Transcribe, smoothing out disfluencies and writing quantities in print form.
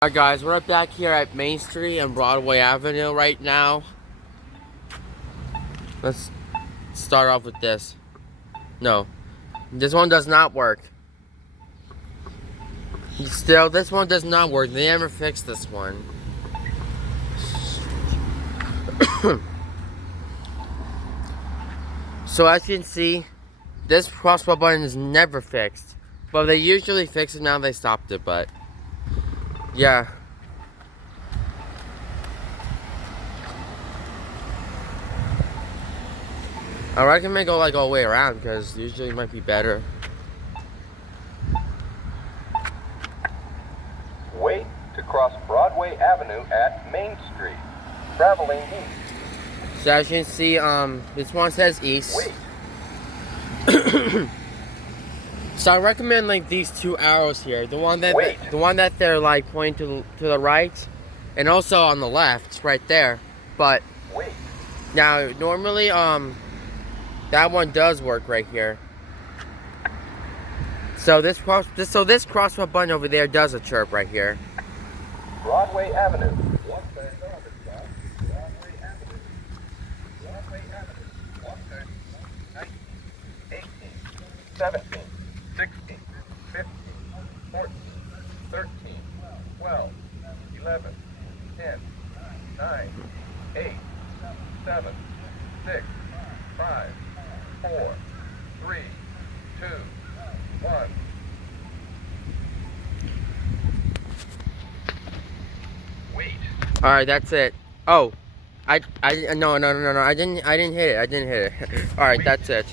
Alright guys, we're back here at Main Street and Broadway Avenue right now. Let's start off with this. No, this one does not work. Still, this one does not work. They never fixed this one. So as you can see, this crosswalk button is never fixed. But they usually fix it, now they stopped it, but yeah. I recommend go like all the way around because usually it might be better. Wait to cross Broadway Avenue at Main Street. Traveling east. So as you can see, this one says east. Wait. So I recommend like these two arrows here. The one that they're like pointing to the right, and also on the left, right there. But wait. Now normally that one does work right here. So this crosswalk button over there does a chirp right here. Broadway Avenue. Walk there. Broadway Avenue. Broadway Avenue. Walk there. 19, 18, 17, 16, 15, 14, 13, 12, 11, 10, 9, 8, 7, 6, 5, 4, 3, 2, 1. Wait. All right, that's it. Oh, no, I didn't hit it. All right, that's it.